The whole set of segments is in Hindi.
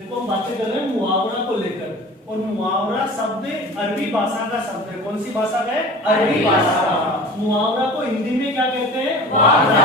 देखो हम बातें कर रहे हैं मुहावरा को लेकर, और मुहावरा शब्द अरबी भाषा का शब्द है। कौन सी भाषा का है? अरबी भाषा का। मुहावरा को हिंदी में क्या कहते हैं? मुहावरा।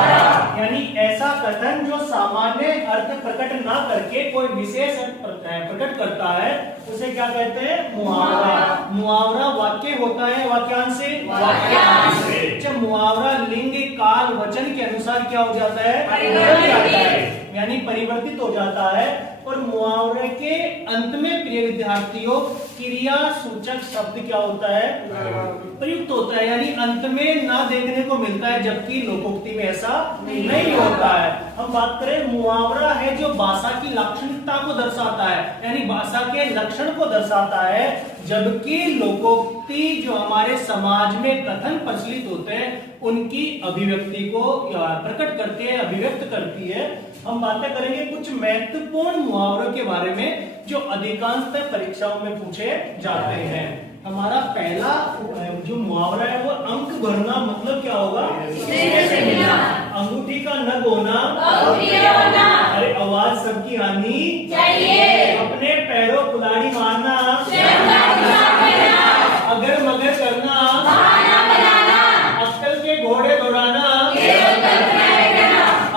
यानी ऐसा कथन जो सामान्य अर्थ प्रकट ना करके कोई विशेष अर्थ प्रकट करता है, उसे क्या कहते हैं? मुहावरा। मुहावरा वाक्य होता है वाक्यांश से। वाक्यांश से। जब मुहावरा लिंग काल वचन के अनुसार क्या हो जाता है? परिवर्तित जाता है, यानी परिवर्तित हो जाता है। और मुहावरे के अंत में प्रिय विद्यार्थियों क्रिया सूचक शब्द क्या होता है? प्रयुक्त होता है, यानी अंत में ना देखने को मिलता है, जबकि लोकोक्ति में ऐसा नहीं होता है। हम बात करें, मुहावरा है जो भाषा की लाक्षणिकता को दर्शाता है, यानी भाषा के लक्षण को दर्शाता है, जबकि लोकोक्ति जो हमारे समाज में कथन प्रचलित होते हैं उनकी अभिव्यक्ति को प्रकट करती है, अभिव्यक्त करती है। हम बातें करेंगे कुछ महत्वपूर्ण मुहावरों के बारे में जो अधिकांशतः परीक्षाओं में पूछे जाते हैं। हमारा पहला जो मुहावरा है वो अंक भरना, मतलब क्या होगा? अंगूठी का नग होना, अरे आवाज सबकी आनी चाहिए, अपने पैरों कुल्हाड़ी मारना, अगर मगर करना, अक्कल के घोड़े दौड़ाना,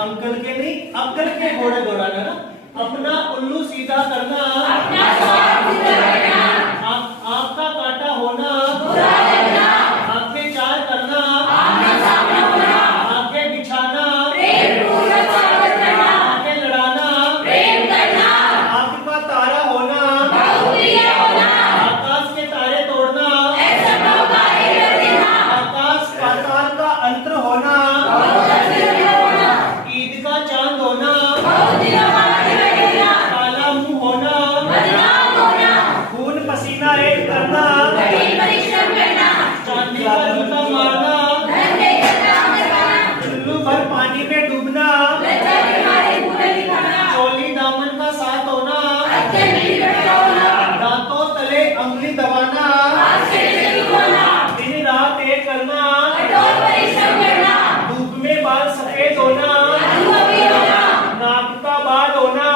अंकल के नहीं अक्कल के घोड़े दौड़ाना ना, अपना उल्लू सीधा करना, आपका कांटा होना, आंखें चार करना, आंखें बिछाना, आंखें लड़ाना, आंख का तारा होना, आकाश के तारे तोड़ना, आकाश पाताल का अंतर होना, ईद का चांद होना, काला मुंह होना, खून पसीना एक करना, चांदी का जूता मारना, चुल्लू भर पानी में डूबना, चोली दामन का साथ होना, दांतों तले अंगुली दबाना, दिन रात एक करना, धूप में बाल सफेद होना, नाक का बाल होना,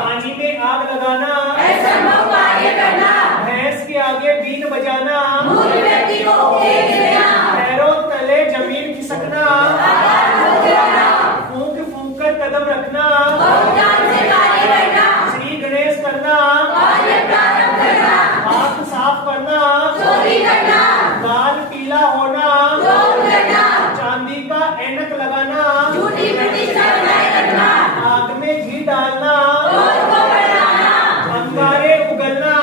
पानी में आग लगाना, भैंस के आगे बीन बजाना, पैरों तले जमीन खिसकना, फूंक फूंक कर कदम रखना, श्री गणेश करना, हाथ साफ करना, लाल पीला होना, चांदी का ऐनक लगाना, आग में घी डालना, अंगारे उगलना,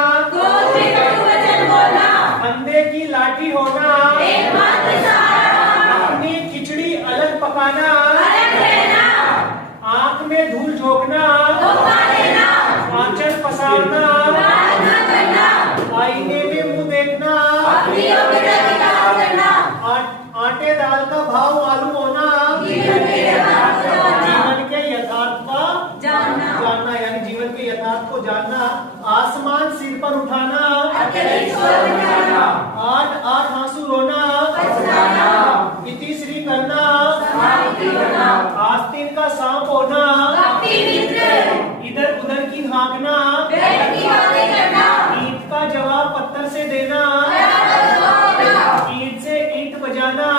अंधे की लाठी होना, अपनी खिचड़ी अलग पकाना, आंख में धूल झोंकना, आंचल पसारना, आईने में मुंह देखना, आटे दाल का भाव मालूम होना, जीवन के यथार्थ का जानना, यानी जीवन के यथार्थ को जानना, आसमान सिर पर उठाना, आठ आठ आंसू रोना, इतिश्री करना, आस्तीन का सांप होना, इधर उधर की हाँकना, ईंट का जवाब पत्थर से देना, ईंट से ईंट बजाना,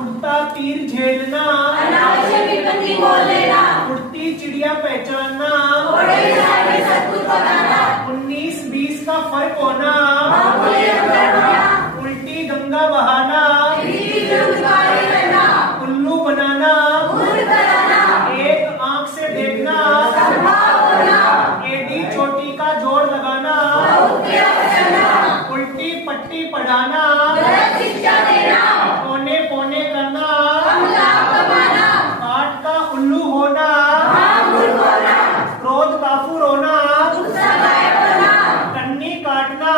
उड़ता तीर झेलना, उड़ती चिड़िया पहचानना, 19-20 का फर्क होना, उल्टी गंगा बहाना, उल्लू बनाना, एक आंख से देखना, एडी छोटी का जोड़ लगाना, उल्टी पट्टी पढ़ाना, कोने कोने करना, काट का उल्लू होना, क्रोध काफूर होना, कन्नी काटना,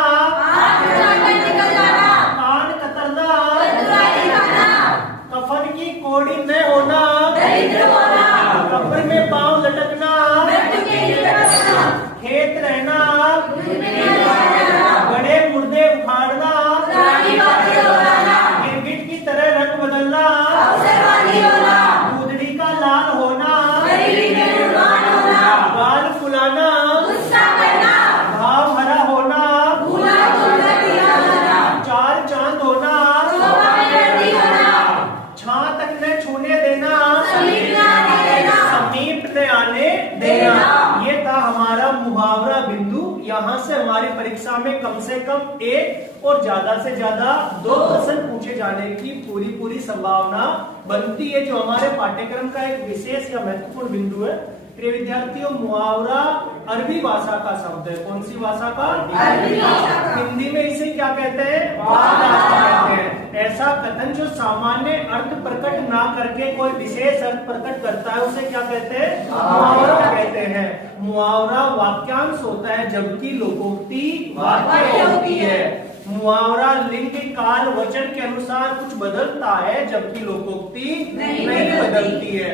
हमारी परीक्षा में कम से कम 1 और ज्यादा से ज्यादा 2 प्रश्न पूछे जाने की पूरी संभावना बनती है, जो हमारे पाठ्यक्रम का एक विशेष या महत्वपूर्ण बिंदु है। प्रिय विद्यार्थियों, मुहावरा अरबी भाषा का शब्द है। कौन सी भाषा का? अरबी भाषा का। हिंदी में इसे क्या कहते हैं? वार्ता कहते हैं। ऐसा कथन जो सामान्य अर्थ प्रकट ना करके कोई विशेष अर्थ प्रकट करता है, उसे क्या कहते हैं? मुहावरा कहते हैं। मुहावरा वाक्यांश होता है, जबकि लोकोक्ति वाक्य होती है। मुहावरा लिंग, काल, वचन के अनुसार कुछ बदलता है, जबकि लोकोक्ति नहीं बदलती है।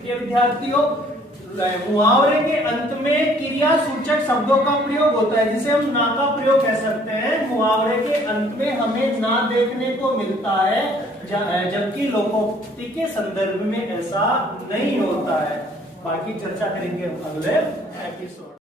प्रिय विद्यार्थियों, मुहावरे के अंत में क्रिया सूचक शब्दों का प्रयोग होता है, जिसे हम ना का प्रयोग कह सकते हैं। मुहावरे के अंत में हमें ना देखने को मिलता है, जबकि लोकोक्ति के संदर्भ में ऐसा नहीं होता है। बाकी चर्चा करेंगे अगले एपिसोड।